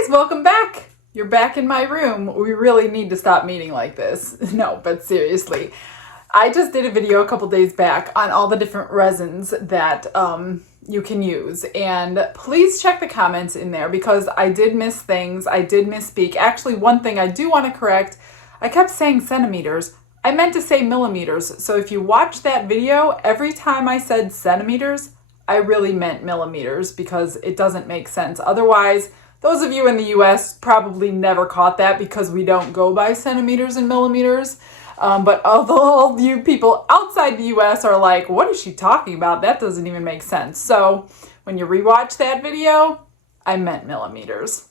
guys, welcome back. You're back in my room. We really need to stop meeting like this. No, but seriously. I just did a video a couple days back on all the different resins that you can use. And please check the comments in there because I did miss things. I did misspeak. Actually, one thing I do want to correct, I kept saying centimeters. I meant to say millimeters. So if you watch that video, every time I said centimeters, I really meant millimeters because it doesn't make sense. Otherwise, those of you in the US probably never caught that because we don't go by centimeters and millimeters. But all you people outside the US are like, what is she talking about? That doesn't even make sense. So when you rewatch that video, I meant millimeters.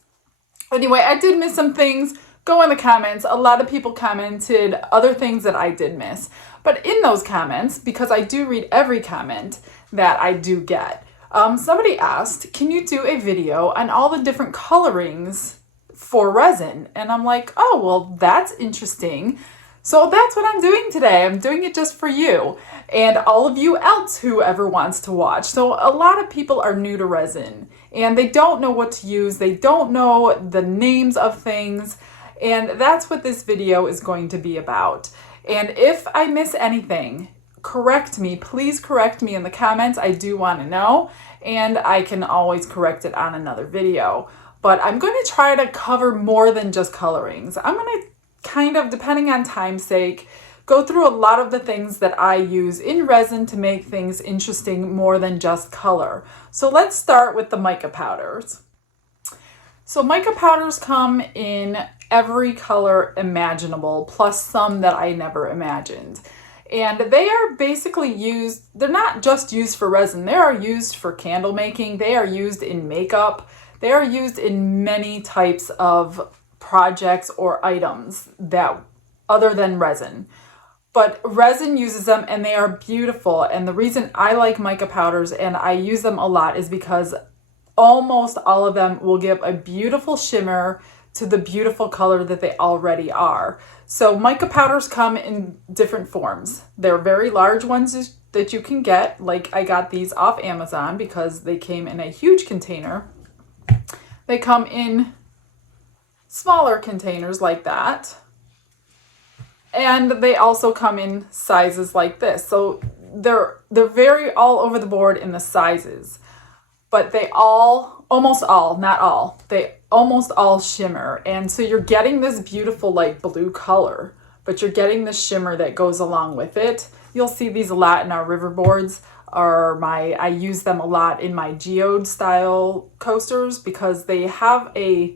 Anyway, I did miss some things. Go in the comments. A lot of people commented other things that I did miss. But in those comments, because I do read every comment that I do get, somebody asked, can you do a video on all the different colorings for resin? And I'm like, oh, well, that's interesting. So that's what I'm doing today. I'm doing it just for you and all of you else whoever wants to watch. So a lot of people are new to resin and they don't know what to use. They don't know the names of things. And that's what this video is going to be about. And if I miss anything, correct me. Please correct me in the comments. I do want to know. And I can always correct it on another video. But I'm going to try to cover more than just colorings. I'm going to kind of, depending on time's sake, go through a lot of the things that I use in resin to make things interesting more than just color. So let's start with the mica powders. So mica powders come in every color imaginable, plus some that I never imagined. And they are basically used, they're not just used for resin, they are used for candle making, they are used in makeup, they are used in many types of projects or items that other than resin. But resin uses them and they are beautiful. And the reason I like mica powders and I use them a lot is because almost all of them will give a beautiful shimmer to the beautiful color that they already are. So mica powders come in different forms. They're very large ones that you can get. Like I got these off Amazon because they came in a huge container. They come in smaller containers like that. And they also come in sizes like this. So they're very all over the board in the sizes. But they almost all shimmer. And so you're getting this beautiful like blue color, but you're getting the shimmer that goes along with it. You'll see these a lot in our river boards. I use them a lot in my geode style coasters because they have a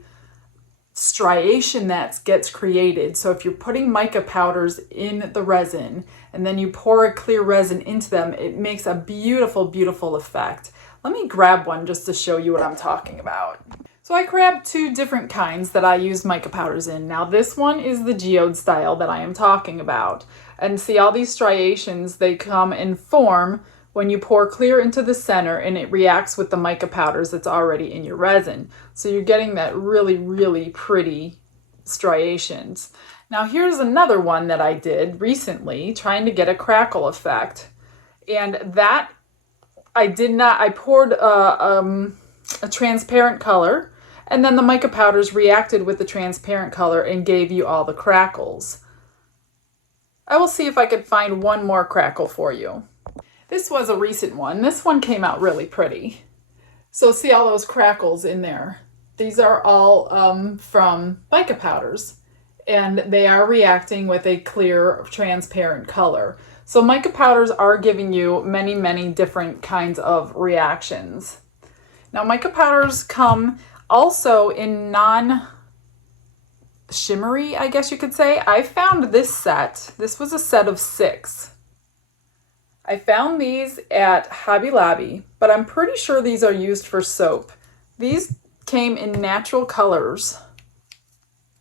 striation that gets created. So if you're putting mica powders in the resin and then you pour a clear resin into them, it makes a beautiful, beautiful effect. Let me grab one just to show you what I'm talking about. So I grabbed two different kinds that I use mica powders in. Now this one is the geode style that I am talking about. And see all these striations, they come and form when you pour clear into the center and it reacts with the mica powders that's already in your resin. So you're getting that really, really pretty striations. Now here's another one that I did recently, trying to get a crackle effect. And that I poured a transparent color and then the mica powders reacted with the transparent color and gave you all the crackles. I will see if I could find one more crackle for you. This was a recent one. This one came out really pretty. So see all those crackles in there. These are all from mica powders and they are reacting with a clear transparent color. So mica powders are giving you many, many different kinds of reactions. Now mica powders come also in non-shimmery, I guess you could say. I found this set. This was a set of 6. I found these at Hobby Lobby, but I'm pretty sure these are used for soap. These came in natural colors,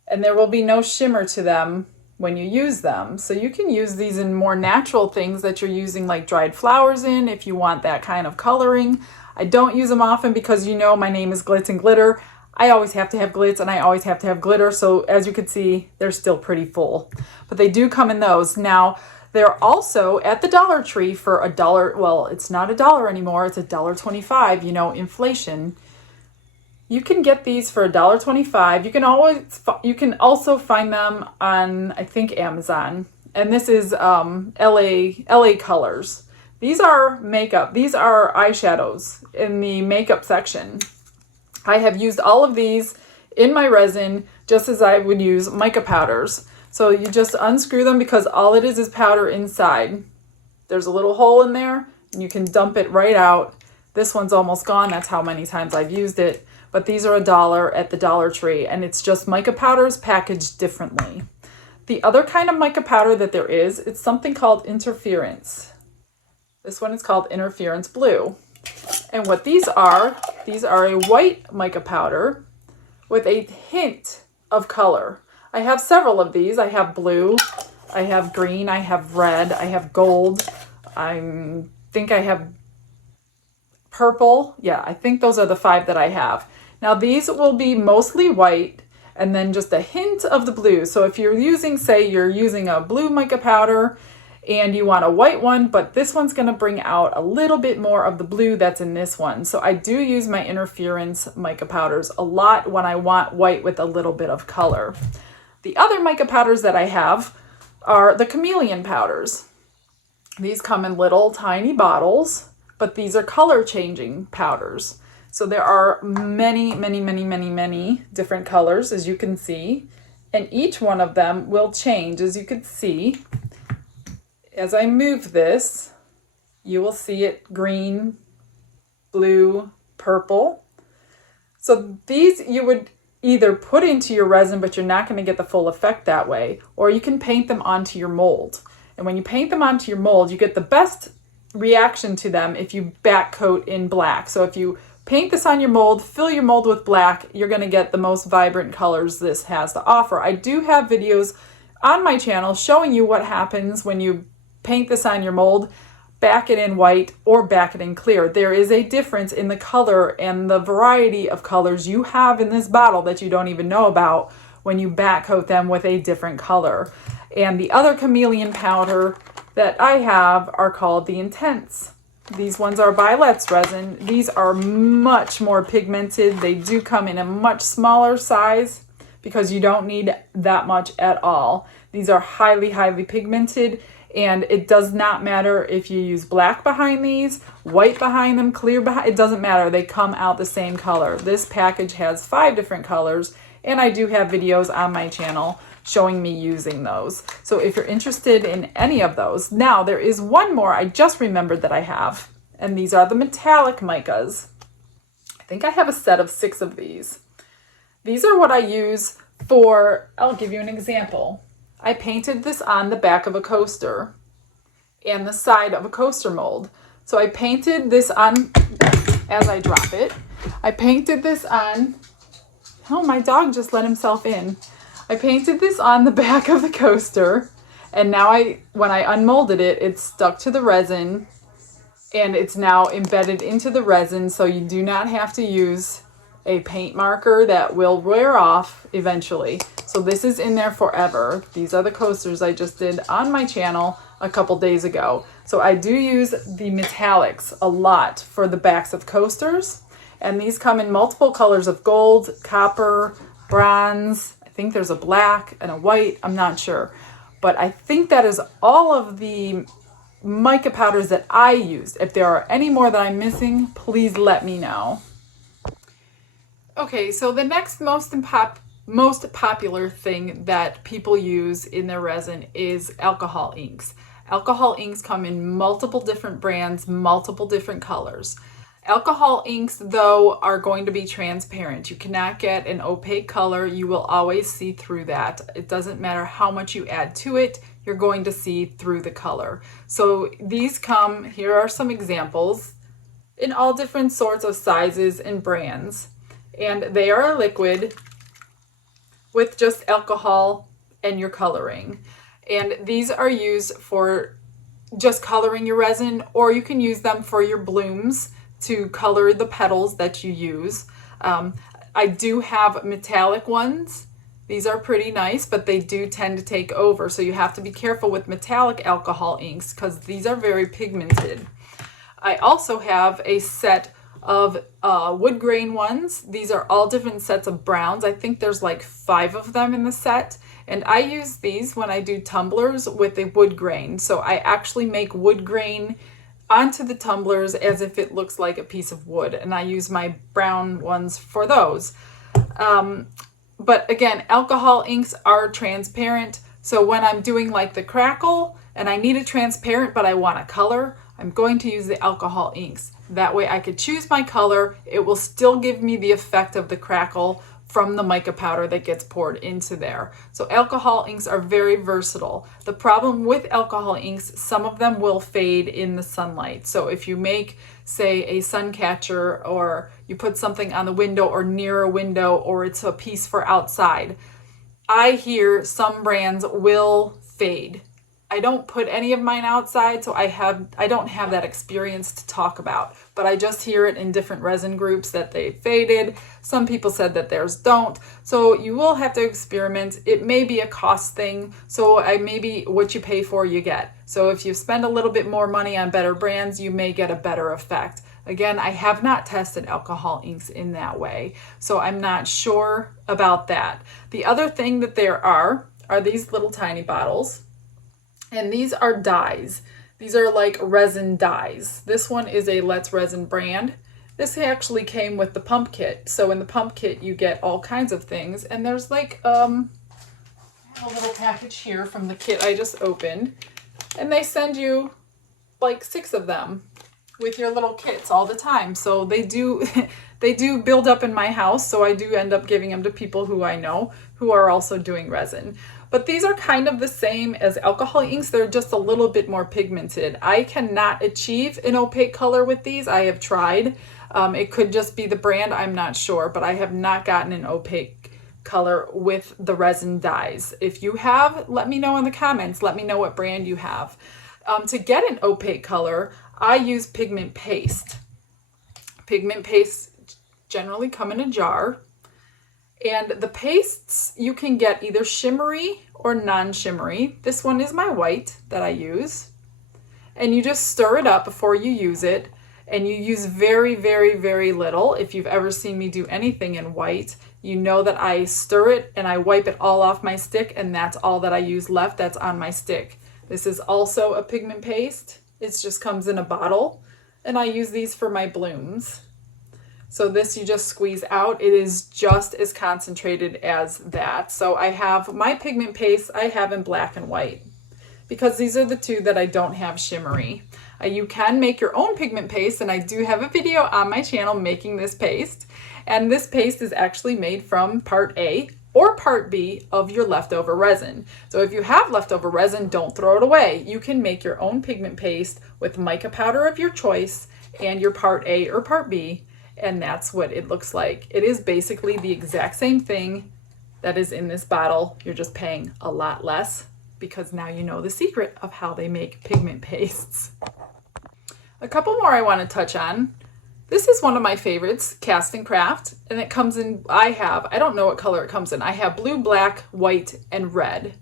and there will be no shimmer to them when you use them. So you can use these in more natural things that you're using like dried flowers in if you want that kind of coloring. I don't use them often because you know my name is Glitz and Glitter. I always have to have glitz and I always have to have glitter. So as you can see, they're still pretty full, but they do come in those. Now, they're also at the Dollar Tree for $1. Well, it's not $1 anymore. It's $1.25, you know, inflation. You can get these for $1.25. You can also find them on, I think, Amazon. And this is LA Colors. These are makeup. These are eyeshadows in the makeup section. I have used all of these in my resin just as I would use mica powders. So you just unscrew them because all it is powder inside. There's a little hole in there and you can dump it right out. This one's almost gone. That's how many times I've used it. But these are $1 at the Dollar Tree, and it's just mica powders packaged differently. The other kind of mica powder that there is, it's something called interference. This one is called Interference Blue. And what these are a white mica powder with a hint of color. I have several of these. I have blue, I have green, I have red, I have gold, I think I have purple. Yeah, I think those are the 5 that I have. Now these will be mostly white and then just a hint of the blue. So if you're using, say you're using a blue mica powder and you want a white one, but this one's going to bring out a little bit more of the blue that's in this one. So I do use my Interference mica powders a lot when I want white with a little bit of color. The other mica powders that I have are the Chameleon powders. These come in little tiny bottles, but these are color changing powders. So there are many different colors, as you can see, and each one of them will change. As you can see, as I move this, you will see it green, blue, purple. So these you would either put into your resin, but you're not going to get the full effect that way, or you can paint them onto your mold. And when you paint them onto your mold, you get the best reaction to them if you back coat in black. So if you paint this on your mold, fill your mold with black, you're going to get the most vibrant colors this has to offer. I do have videos on my channel showing you what happens when you paint this on your mold, back it in white or back it in clear. There is a difference in the color and the variety of colors you have in this bottle that you don't even know about when you back coat them with a different color. And the other Chameleon powder that I have are called the Intense. These ones are by Let's Resin. These are much more pigmented. They do come in a much smaller size because you don't need that much at all. These are highly pigmented, and it does not matter if you use black behind these, white behind them, clear behind, it doesn't matter. They come out the same color. This package has 5 different colors, and I do have videos on my channel showing me using those. So if you're interested in any of those. Now there is one more I just remembered that I have, and these are the metallic micas. I think I have a set of 6 of these. These are what I use for, I'll give you an example. I painted this on the back of a coaster and the side of a coaster mold. So I painted this on, as I drop it, I painted this on, oh, my dog just let himself in. I painted this on the back of the coaster, and now when I unmolded it, it's stuck to the resin, and it's now embedded into the resin, so you do not have to use a paint marker that will wear off eventually. So this is in there forever. These are the coasters I just did on my channel a couple days ago. So I do use the metallics a lot for the backs of coasters, and these come in multiple colors of gold, copper, bronze. I think there's a black and a white, I'm not sure. But I think that is all of the mica powders that I used. If there are any more that I'm missing, please let me know. Okay, so the next most popular thing that people use in their resin is alcohol inks. Alcohol inks come in multiple different brands, multiple different colors. Alcohol inks, though, are going to be transparent. You cannot get an opaque color. You will always see through that. It doesn't matter how much you add to it, you're going to see through the color. So these come, here are some examples, in all different sorts of sizes and brands. And they are a liquid with just alcohol and your coloring. And these are used for just coloring your resin, or you can use them for your blooms to color the petals that you use. I do have metallic ones. These are pretty nice, but they do tend to take over. So you have to be careful with metallic alcohol inks because these are very pigmented. I also have a set of wood grain ones. These are all different sets of browns. I think there's like 5 of them in the set. And I use these when I do tumblers with a wood grain. So I actually make wood grain onto the tumblers as if it looks like a piece of wood. And I use my brown ones for those. But again, alcohol inks are transparent. So when I'm doing like the crackle and I need a transparent but I want a color, I'm going to use the alcohol inks. That way I could choose my color. It will still give me the effect of the crackle from the mica powder that gets poured into there. So alcohol inks are very versatile. The problem with alcohol inks, some of them will fade in the sunlight. So if you make, say, a sun catcher, or you put something on the window or near a window, or it's a piece for outside, I hear some brands will fade. I don't put any of mine outside, so I don't have that experience to talk about, but I just hear it in different resin groups that they faded. Some people said that theirs don't. So you will have to experiment. It may be a cost thing. So maybe what you pay for, you get. So if you spend a little bit more money on better brands, you may get a better effect. Again, I have not tested alcohol inks in that way, so I'm not sure about that. The other thing that there are these little tiny bottles. And these are dyes. These are like resin dyes. This one is a Let's Resin brand. This actually came with the pump kit. So in the pump kit, you get all kinds of things. And there's like, I have a little package here from the kit I just opened. And they send you like 6 of them with your little kits all the time. So they do, they do build up in my house. So I do end up giving them to people who I know who are also doing resin. But these are kind of the same as alcohol inks. They're just a little bit more pigmented. I cannot achieve an opaque color with these. I have tried. It could just be the brand, I'm not sure, but I have not gotten an opaque color with the resin dyes. If you have, let me know in the comments. Let me know what brand you have. To get an opaque color, I use pigment paste. Pigment pastes generally come in a jar. And the pastes you can get either shimmery or non-shimmery. This one is my white that I use. And you just stir it up before you use it. And you use very, very, very little. If you've ever seen me do anything in white, you know that I stir it and I wipe it all off my stick, and that's all that I use left that's on my stick. This is also a pigment paste. It just comes in a bottle. And I use these for my blooms. So this you just squeeze out. It is just as concentrated as that. So I have my pigment paste I have in black and white, because these are the two that I don't have shimmery. You can make your own pigment paste, and I do have a video on my channel making this paste. And this paste is actually made from part A or part B of your leftover resin. So if you have leftover resin, don't throw it away. You can make your own pigment paste with mica powder of your choice and your part A or part B. And that's what it looks like. It is basically the exact same thing that is in this bottle. You're just paying a lot less, because now you know the secret of how they make pigment pastes. A couple more I want to touch on. This is one of my favorites, Cast and Craft, and it comes in, I don't know what color it comes in. I have blue, black, white, and red.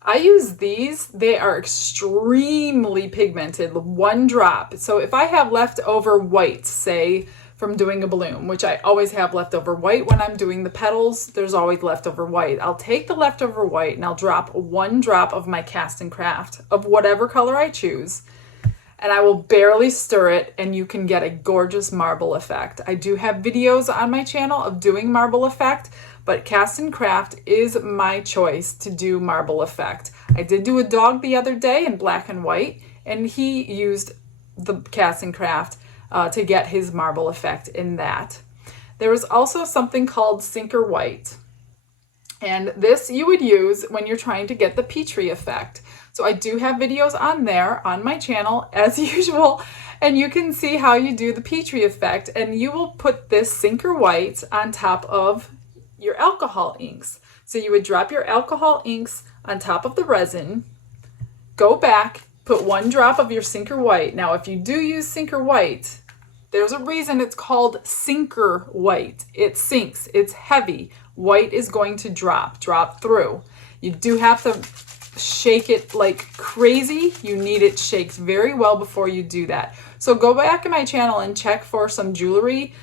I use these. They are extremely pigmented, 1 drop. So if I have leftover white, say, from doing a bloom, which I always have leftover white when I'm doing the petals, there's always leftover white. I'll take the leftover white and I'll drop 1 drop of my Cast and Craft of whatever color I choose, and I will barely stir it, and you can get a gorgeous marble effect. I do have videos on my channel of doing marble effect, but Cast and Craft is my choice to do marble effect. I did do a dog the other day in black and white, and he used the Cast and Craft to get his marble effect in that. There is also something called Sinker White, and this you would use when you're trying to get the Petri effect. So I do have videos on there on my channel as usual, and you can see how you do the Petri effect, and you will put this Sinker White on top of your alcohol inks. So you would drop your alcohol inks on top of the resin, go back, put 1 drop of your Sinker White. Now, if you do use Sinker White, there's a reason it's called Sinker White. It sinks, it's heavy. White is going to drop through. You do have to shake it like crazy. You need it shaked very well before you do that. So go back in my channel and check for some jewelry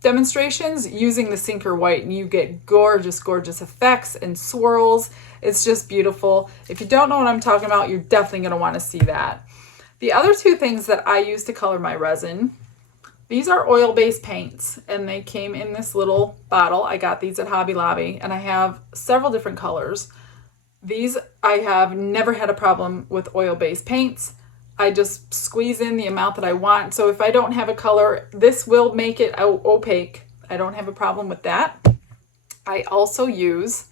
demonstrations using the sinker white, and you get gorgeous, gorgeous effects and swirls. It's just beautiful. If you don't know what I'm talking about, you're definitely going to want to see that. The other two things that I use to color my resin, these are oil-based paints, and they came in this little bottle. I got these at Hobby Lobby, and I have several different colors. These, I have never had a problem with oil-based paints. I just squeeze in the amount that I want. So if I don't have a color, this will make it opaque. I don't have a problem with that. I also use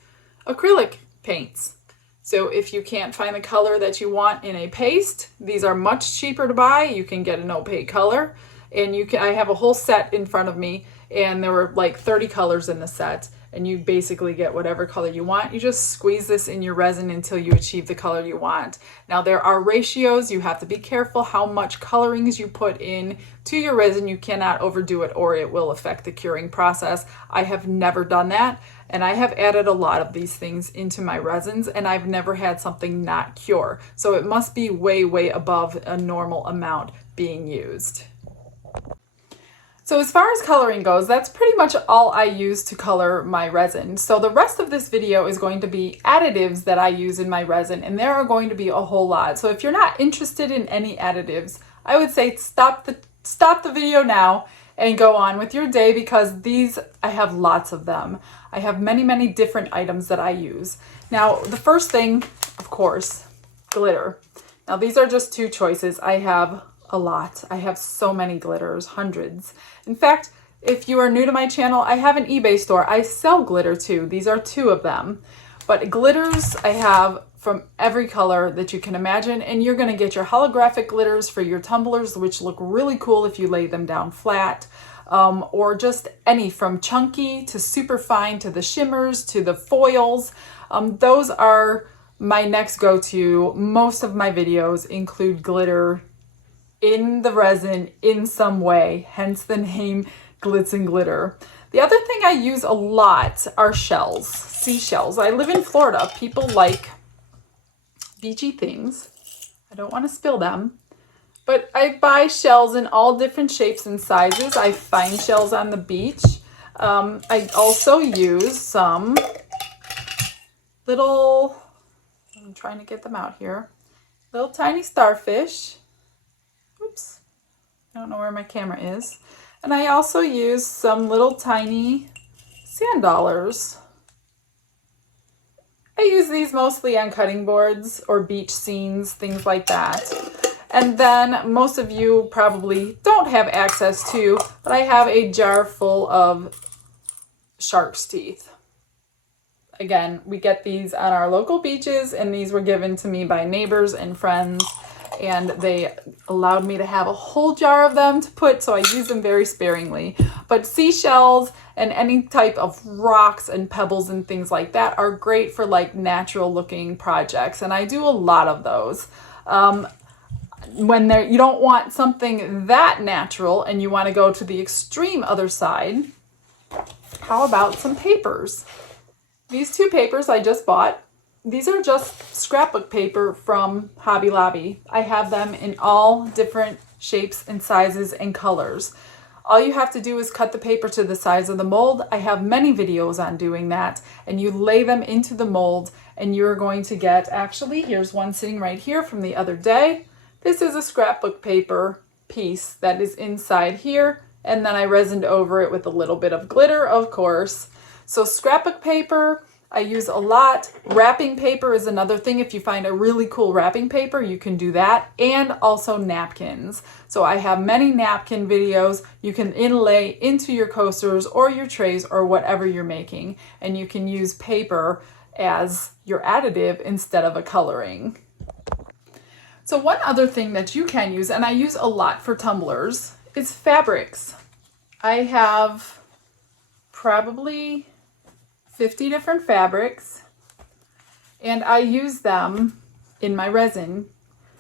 acrylic paints. So if you can't find the color that you want in a paste, these are much cheaper to buy. You can get an opaque color, and I have a whole set in front of me, and there were like 30 colors in the set, and you basically get whatever color you want. You just squeeze this in your resin until you achieve the color you want. Now there are ratios. You have to be careful how much colorings you put in to your resin. You cannot overdo it or it will affect the curing process. I have never done that, and I have added a lot of these things into my resins, and I've never had something not cure. So it must be way, way above a normal amount being used. So as far as coloring goes, that's pretty much all I use to color my resin. So the rest of this video is going to be additives that I use in my resin, and there are going to be a whole lot. So if you're not interested in any additives, I would say stop the video now and go on with your day, because these, I have lots of them. I have many, many different items that I use. Now, the first thing, of course, glitter. Now these are just two choices. I have a lot. I have so many glitters, hundreds. In fact, if you are new to my channel, I have an eBay store. I sell glitter too. These are two of them. But glitters I have from every color that you can imagine, and you're going to get your holographic glitters for your tumblers, which look really cool if you lay them down flat, or just any from chunky to super fine to the shimmers to the foils. Those are my next go-to. Most of my videos include glitter in the resin in some way, hence the name Glitz and Glitter. The other thing I use a lot are shells, seashells. I live in Florida. People like beachy things. I don't want to spill them, but I buy shells in all different shapes and sizes. I find shells on the beach. I also use some little, I'm trying to get them out here, little tiny starfish. Oops, I don't know where my camera is. And I also use some little tiny sand dollars. I use these mostly on cutting boards or beach scenes, things like that. And then most of you probably don't have access to, but I have a jar full of shark's teeth. Again, we get these on our local beaches, and these were given to me by neighbors and friends, and they allowed me to have a whole jar of them to put, so I use them very sparingly. But seashells and any type of rocks and pebbles and things like that are great for like natural looking projects, and I do a lot of those. When you don't want something that natural and you want to go to the extreme other side, how about some papers? These two papers I just bought. These are just scrapbook paper from Hobby Lobby. I have them in all different shapes and sizes and colors. All you have to do is cut the paper to the size of the mold. I have many videos on doing that, and you lay them into the mold, and you're going to get, actually, here's one sitting right here from the other day. This is a scrapbook paper piece that is inside here, and then I resined over it with a little bit of glitter, of course. So scrapbook paper, I use a lot. Wrapping paper is another thing. If you find a really cool wrapping paper, you can do that. And also napkins. So I have many napkin videos you can inlay into your coasters or your trays or whatever you're making. And you can use paper as your additive instead of a coloring. So one other thing that you can use, and I use a lot for tumblers, is fabrics. I have probably 50 different fabrics, and I use them in my resin.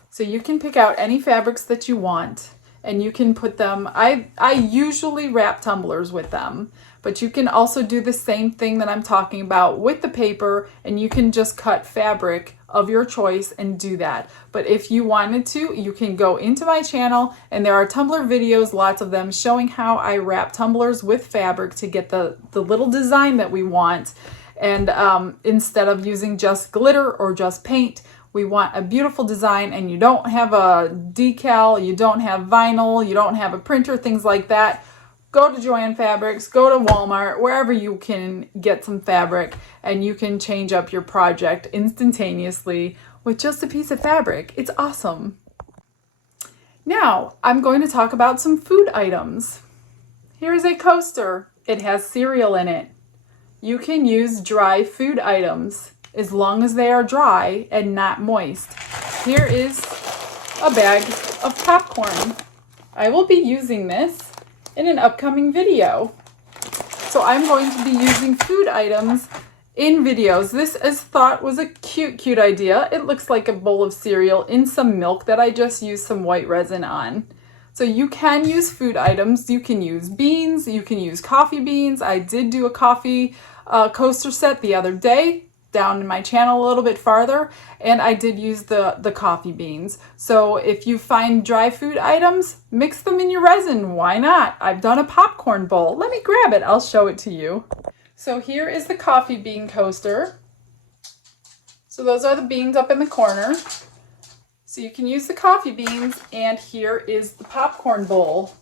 So you can pick out any fabrics that you want, and you can put them, I usually wrap tumblers with them, But you can also do the same thing that I'm talking about with the paper, and you can just cut fabric of your choice and do that. But if you wanted to, you can go into my channel, and there are tumbler videos, lots of them, showing how I wrap tumblers with fabric to get the little design that we want. And instead of using just glitter or just paint, we want a beautiful design, and you don't have a decal, you don't have vinyl, you don't have a printer, things like that. Go to Joann Fabrics, go to Walmart, wherever you can get some fabric, and you can change up your project instantaneously with just a piece of fabric. It's awesome. Now, I'm going to talk about some food items. Here's a coaster. It has cereal in it. You can use dry food items as long as they are dry and not moist. Here is a bag of popcorn. I will be using this in an upcoming video. So I'm going to be using food items in videos. This is thought was a cute idea. It looks like a bowl of cereal in some milk that I just used some white resin on. So you can use food items. You can use beans, you can use coffee beans. I did do a coffee coaster set the other day down in my channel a little bit farther, and I did use the coffee beans. So if you find dry food items, mix them in your resin. Why not? I've done a popcorn bowl. Let me grab it. I'll show it to you. So here is the coffee bean coaster. So those are the beans up in the corner. So you can use the coffee beans, and here is the popcorn bowl.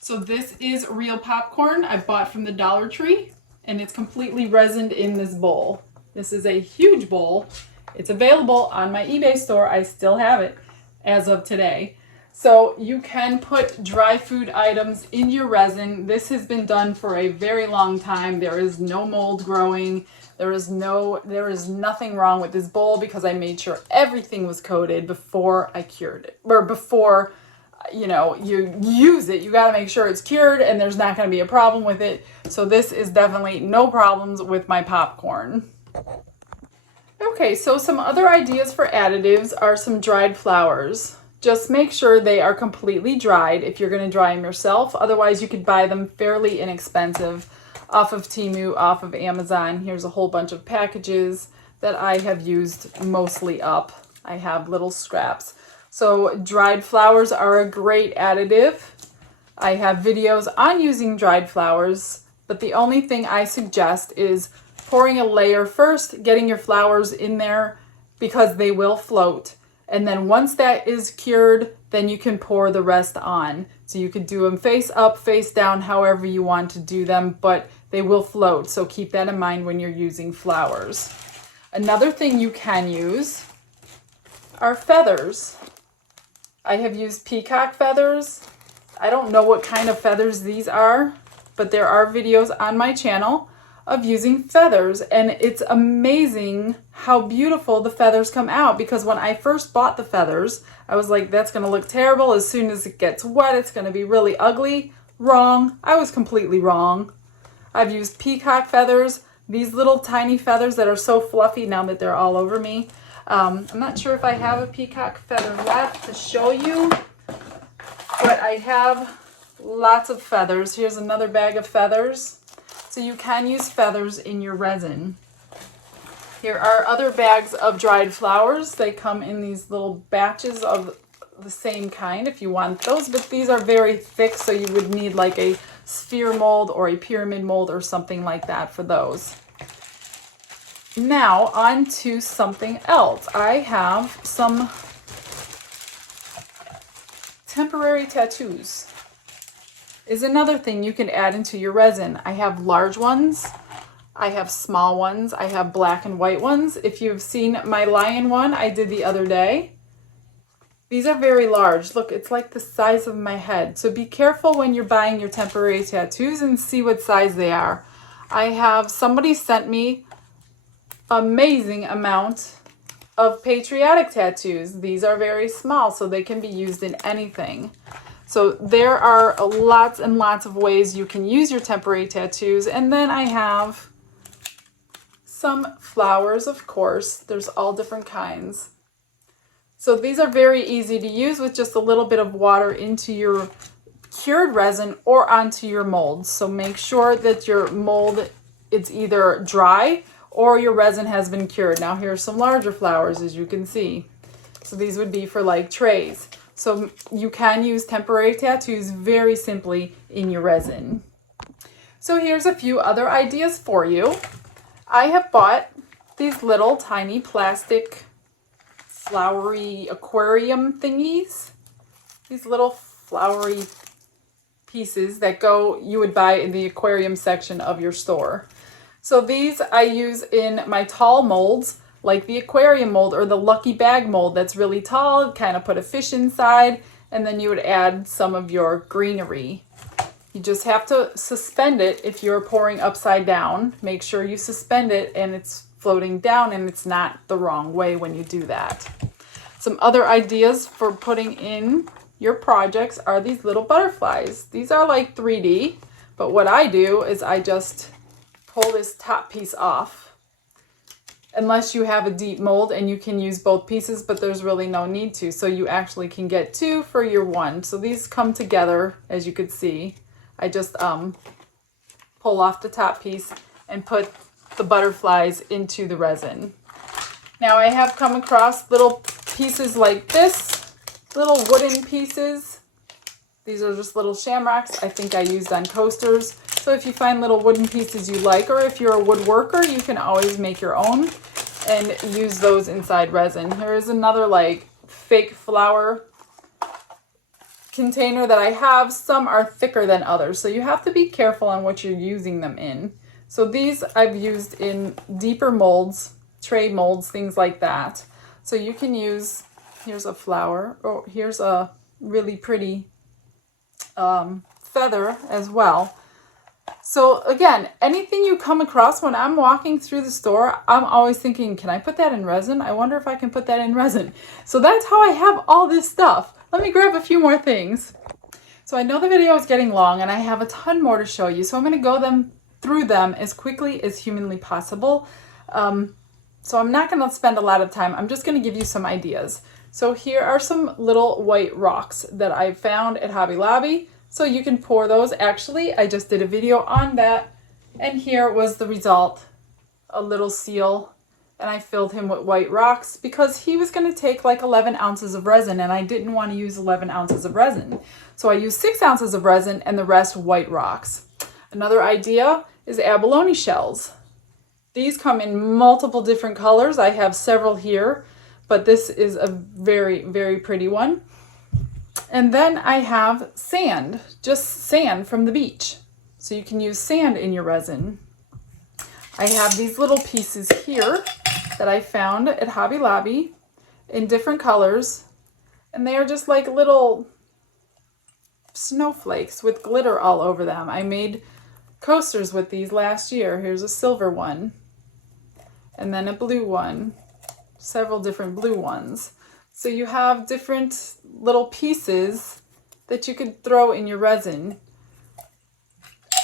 So this is real popcorn I bought from the Dollar Tree, and it's completely resined in this bowl. This is a huge bowl. It's available on my eBay store. I still have it as of today. So you can put dry food items in your resin. This has been done for a very long time. There is no mold growing. There is nothing wrong with this bowl because I made sure everything was coated before I cured it. Or before, you use it, you got to make sure it's cured and there's not going to be a problem with it. So this is definitely no problems with my popcorn. Okay, so some other ideas for additives are some dried flowers. Just make sure they are completely dried if you're going to dry them yourself. Otherwise, you could buy them fairly inexpensive off of Temu, off of Amazon. Here's a whole bunch of packages that I have used mostly up. I have little scraps. So dried flowers are a great additive. I have videos on using dried flowers, but the only thing I suggest is pouring a layer first, getting your flowers in there because they will float. And then once that is cured, then you can pour the rest on. So you could do them face up, face down, however you want to do them, but they will float. So keep that in mind when you're using flowers. Another thing you can use are feathers. I have used peacock feathers. I don't know what kind of feathers these are, but there are videos on my channel of using feathers, and it's amazing how beautiful the feathers come out, because when I first bought the feathers, I was like, that's going to look terrible. As soon as it gets wet, it's going to be really ugly. Wrong. I was completely wrong. I've used peacock feathers, these little tiny feathers that are so fluffy now that they're all over me. I'm not sure if I have a peacock feather left to show you, but I have lots of feathers. Here's another bag of feathers. So you can use feathers in your resin. Here are other bags of dried flowers. They come in these little batches of the same kind if you want those, but these are very thick, so you would need like a sphere mold or a pyramid mold or something like that for those. Now on to something else. I have some temporary tattoos. Is another thing you can add into your resin. I have large ones, I have small ones, I have black and white ones. If you've seen my lion one I did the other day, these are very large. Look, it's like the size of my head. So be careful when you're buying your temporary tattoos and see what size they are. I have somebody sent me amazing amount of patriotic tattoos. These are very small, so they can be used in anything. So there are lots and lots of ways you can use your temporary tattoos. And then I have some flowers, of course. There's all different kinds. So these are very easy to use with just a little bit of water into your cured resin or onto your molds. So make sure that your mold, it's either dry or your resin has been cured. Now here's some larger flowers, as you can see. So these would be for like trays. So you can use temporary tattoos very simply in your resin. So here's a few other ideas for you. I have bought these little tiny plastic flowery aquarium thingies. These little flowery pieces that you would buy in the aquarium section of your store. So these I use in my tall molds, like the aquarium mold or the lucky bag mold that's really tall. Kind of put a fish inside, and then you would add some of your greenery. You just have to suspend it if you're pouring upside down. Make sure you suspend it and it's floating down and it's not the wrong way when you do that. Some other ideas for putting in your projects are these little butterflies. These are like 3D, but what I do is I just pull this top piece off. Unless you have a deep mold and you can use both pieces, but there's really no need to. So you actually can get two for your one. So these come together, as you could see. I just pull off the top piece and put the butterflies into the resin. Now I have come across little pieces like this, little wooden pieces. These are just little shamrocks I think I used on coasters. So if you find little wooden pieces you like, or if you're a woodworker, you can always make your own and use those inside resin. Here is another like fake flower container that I have. Some are thicker than others, so you have to be careful on what you're using them in. So these I've used in deeper molds, tray molds, things like that. So you can use, here's a flower, oh, here's a really pretty feather as well. So again, anything you come across when I'm walking through the store, I'm always thinking, can I put that in resin? I wonder if I can put that in resin. So that's how I have all this stuff. Let me grab a few more things. So I know the video is getting long and I have a ton more to show you. So I'm going to go through them as quickly as humanly possible. So I'm not going to spend a lot of time. I'm just going to give you some ideas. So here are some little white rocks that I found at Hobby Lobby. So you can pour those. Actually, I just did a video on that. And here was the result, a little seal. And I filled him with white rocks because he was going to take like 11 ounces of resin and I didn't want to use 11 ounces of resin. So I used 6 ounces of resin and the rest white rocks. Another idea is abalone shells. These come in multiple different colors. I have several here, but this is a very, very pretty one. And then I have sand, just sand from the beach. So you can use sand in your resin. I have these little pieces here that I found at Hobby Lobby in different colors. And they are just like little snowflakes with glitter all over them. I made coasters with these last year. Here's a silver one. And then a blue one. Several different blue ones. So you have different little pieces that you could throw in your resin.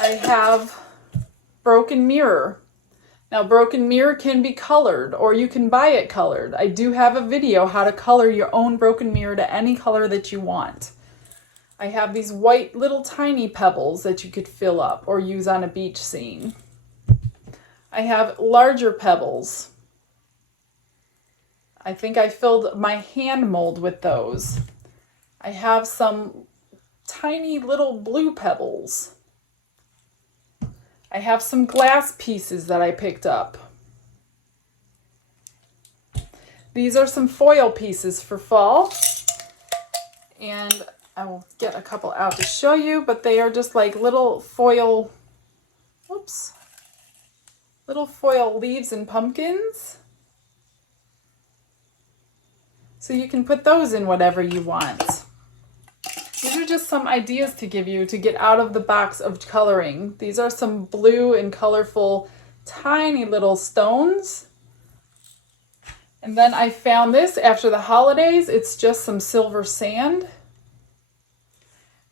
I have broken mirror. Now broken mirror can be colored or you can buy it colored. I do have a video how to color your own broken mirror to any color that you want. I have these white little tiny pebbles that you could fill up or use on a beach scene. I have larger pebbles. I think I filled my hand mold with those. I have some tiny little blue pebbles. I have some glass pieces that I picked up. These are some foil pieces for fall. And I will get a couple out to show you, but they are just like little foil, little foil leaves and pumpkins. So you can put those in whatever you want. These are just some ideas to give you to get out of the box of coloring. These are some blue and colorful tiny little stones. And then I found this after the holidays. It's just some silver sand.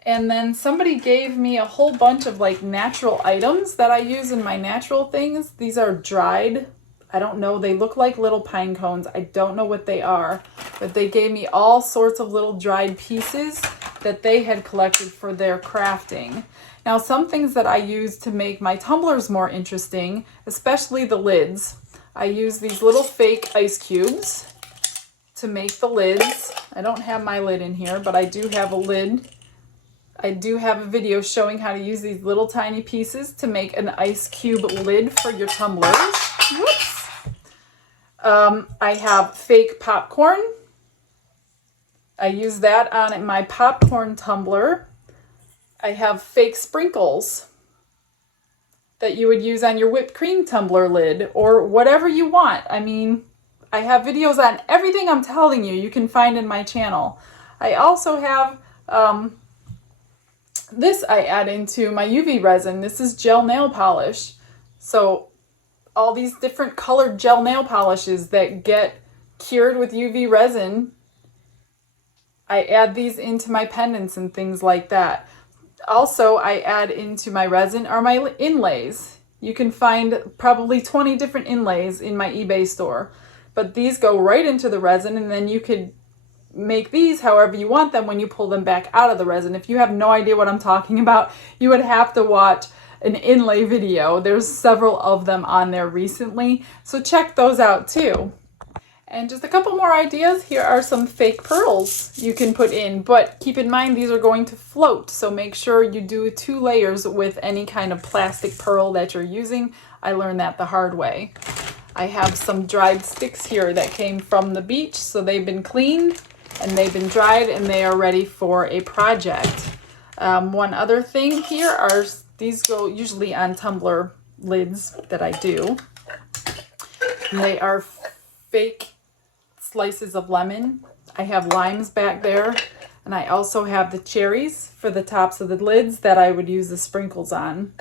And then somebody gave me a whole bunch of like natural items that I use in my natural things. These are dried. I don't know. They look like little pine cones. I don't know what they are. But they gave me all sorts of little dried pieces that they had collected for their crafting. Now, some things that I use to make my tumblers more interesting, especially the lids. I use these little fake ice cubes to make the lids. I don't have my lid in here, but I do have a lid. I do have a video showing how to use these little tiny pieces to make an ice cube lid for your tumblers. Whoops. I have fake popcorn. I use that on my popcorn tumbler. I have fake sprinkles that you would use on your whipped cream tumbler lid or whatever you want. I mean, I have videos on everything I'm telling you you can find in my channel. I also have this I add into my UV resin. This is gel nail polish. So all these different colored gel nail polishes that get cured with UV resin, I add these into my pendants and things like that. Also, I add into my resin are my inlays. You can find probably 20 different inlays in my eBay store, but these go right into the resin, and then you could make these however you want them when you pull them back out of the resin. If you have no idea what I'm talking about, you would have to watch an inlay video. There's several of them on there recently, so check those out too. And just a couple more ideas. Here are some fake pearls you can put in, but keep in mind these are going to float, so make sure you do 2 layers with any kind of plastic pearl that you're using. I learned that the hard way. I have some dried sticks here that came from the beach, so they've been cleaned and they've been dried and they are ready for a project. One other thing here are, these go usually on tumbler lids that I do. And they are fake slices of lemon. I have limes back there, and I also have the cherries for the tops of the lids that I would use the sprinkles on.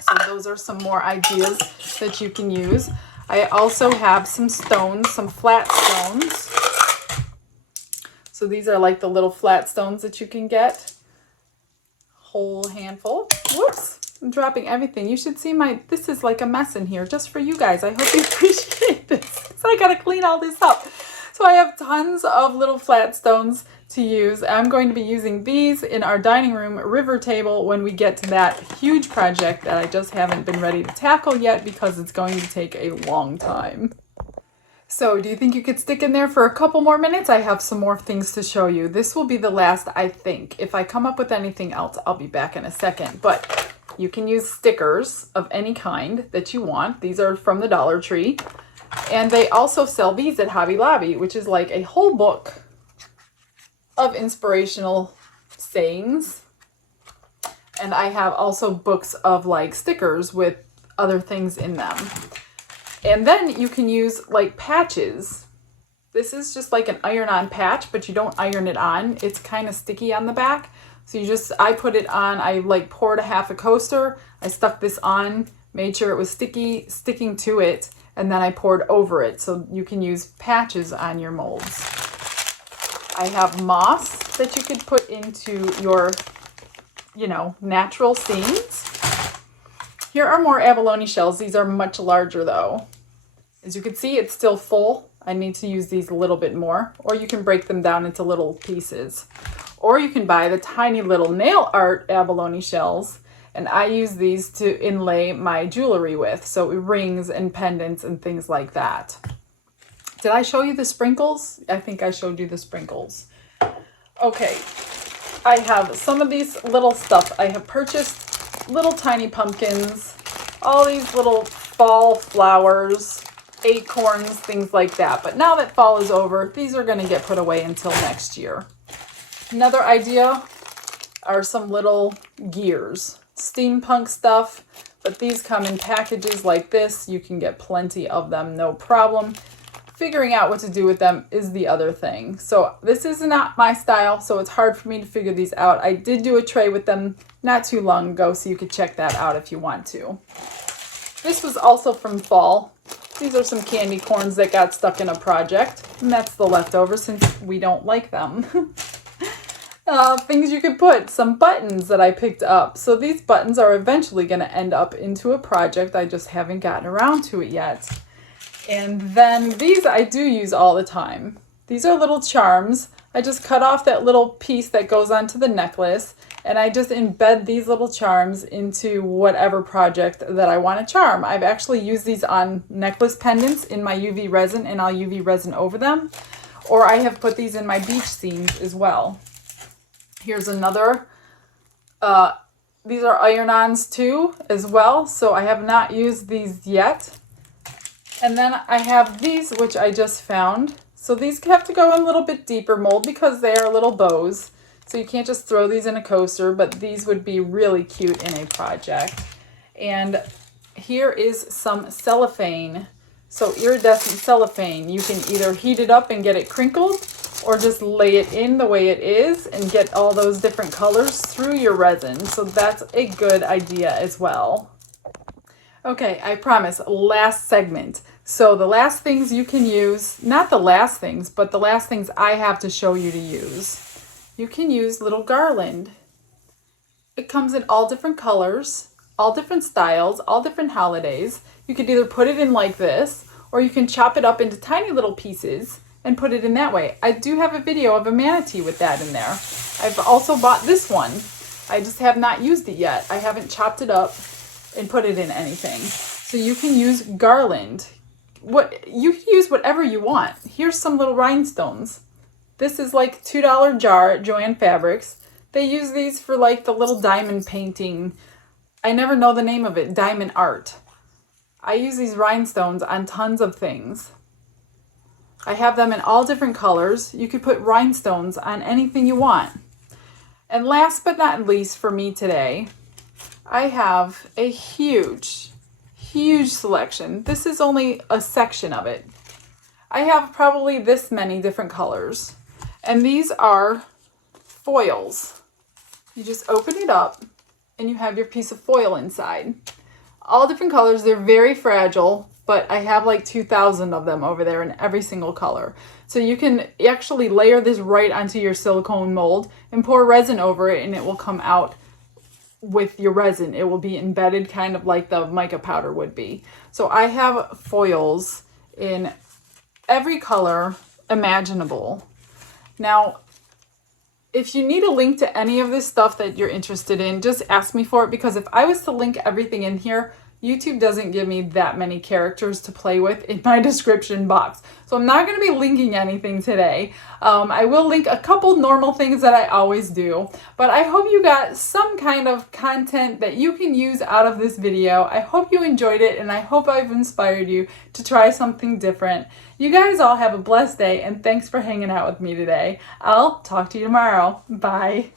So those are some more ideas that you can use. I also have some stones, some flat stones. So these are like the little flat stones that you can get. Whole handful. Whoops, I'm dropping everything. You should see this is like a mess in here just for you guys. I hope you appreciate this. So I gotta clean all this up. So I have tons of little flat stones to use. I'm going to be using these in our dining room river table when we get to that huge project that I just haven't been ready to tackle yet because it's going to take a long time. So do you think you could stick in there for a couple more minutes? I have some more things to show you. This will be the last, I think. If I come up with anything else, I'll be back in a second. But you can use stickers of any kind that you want. These are from the Dollar Tree. And they also sell these at Hobby Lobby, which is like a whole book of inspirational sayings. And I have also books of like stickers with other things in them. And then you can use like patches. This is just like an iron-on patch, but you don't iron it on. It's kind of sticky on the back. So I put it on, I like poured a half a coaster. I stuck this on, made sure it was sticking to it, and then I poured over it. So you can use patches on your molds. I have moss that you could put into your, natural scenes. Here are more abalone shells. These are much larger though. As you can see, it's still full. I need to use these a little bit more, or you can break them down into little pieces. Or you can buy the tiny little nail art abalone shells, and I use these to inlay my jewelry with, so rings and pendants and things like that. Did I show you the sprinkles? I think I showed you the sprinkles. Okay, I have some of these little stuff. I have purchased little tiny pumpkins, all these little fall flowers, acorns, things like that. But now that fall is over, these are going to get put away until next year. Another idea are some little gears, steampunk stuff, but these come in packages like this. You can get plenty of them, no problem. Figuring out what to do with them is the other thing. So this is not my style, so it's hard for me to figure these out. I did do a tray with them not too long ago, so you could check that out if you want to. This was also from fall. These are some candy corns that got stuck in a project, and that's the leftover since we don't like them. Things you could put, some buttons that I picked up. So these buttons are eventually going to end up into a project. I just haven't gotten around to it yet. And then these I do use all the time. These are little charms. I just cut off that little piece that goes onto the necklace, and I just embed these little charms into whatever project that I want to charm. I've actually used these on necklace pendants in my UV resin, and I'll UV resin over them. Or I have put these in my beach scenes as well. Here's another. These are iron-ons too as well, so I have not used these yet. And then I have these, which I just found. So these have to go in a little bit deeper mold because they are little bows. So you can't just throw these in a coaster, but these would be really cute in a project. And here is some cellophane. So iridescent cellophane. You can either heat it up and get it crinkled, or just lay it in the way it is and get all those different colors through your resin. So that's a good idea as well. Okay, I promise, last segment. So the last things you can use, not the last things, but the last things I have to show you to use. You can use little garland. It comes in all different colors, all different styles, all different holidays. You could either put it in like this, or you can chop it up into tiny little pieces and put it in that way. I do have a video of a manatee with that in there. I've also bought this one. I just have not used it yet. I haven't chopped it up and put it in anything. So you can use garland. You can use whatever you want. Here's some little rhinestones. This is like $2 jar at Joann Fabrics. They use these for like the little diamond painting. I never know the name of it, diamond art. I use these rhinestones on tons of things. I have them in all different colors. You could put rhinestones on anything you want. And last but not least for me today, I have a huge selection. This is only a section of it. I have probably this many different colors. And these are foils. You just open it up and you have your piece of foil inside. All different colors. They're very fragile, but I have like 2,000 of them over there in every single color. So you can actually layer this right onto your silicone mold and pour resin over it, and it will come out with your resin. It will be embedded kind of like the mica powder would be. So I have foils in every color imaginable. Now, if you need a link to any of this stuff that you're interested in, just ask me for it, because if I was to link everything in here, YouTube doesn't give me that many characters to play with in my description box. So I'm not going to be linking anything today. I will link a couple normal things that I always do, but I hope you got some kind of content that you can use out of this video. I hope you enjoyed it, and I hope I've inspired you to try something different. You guys all have a blessed day, and thanks for hanging out with me today. I'll talk to you tomorrow. Bye.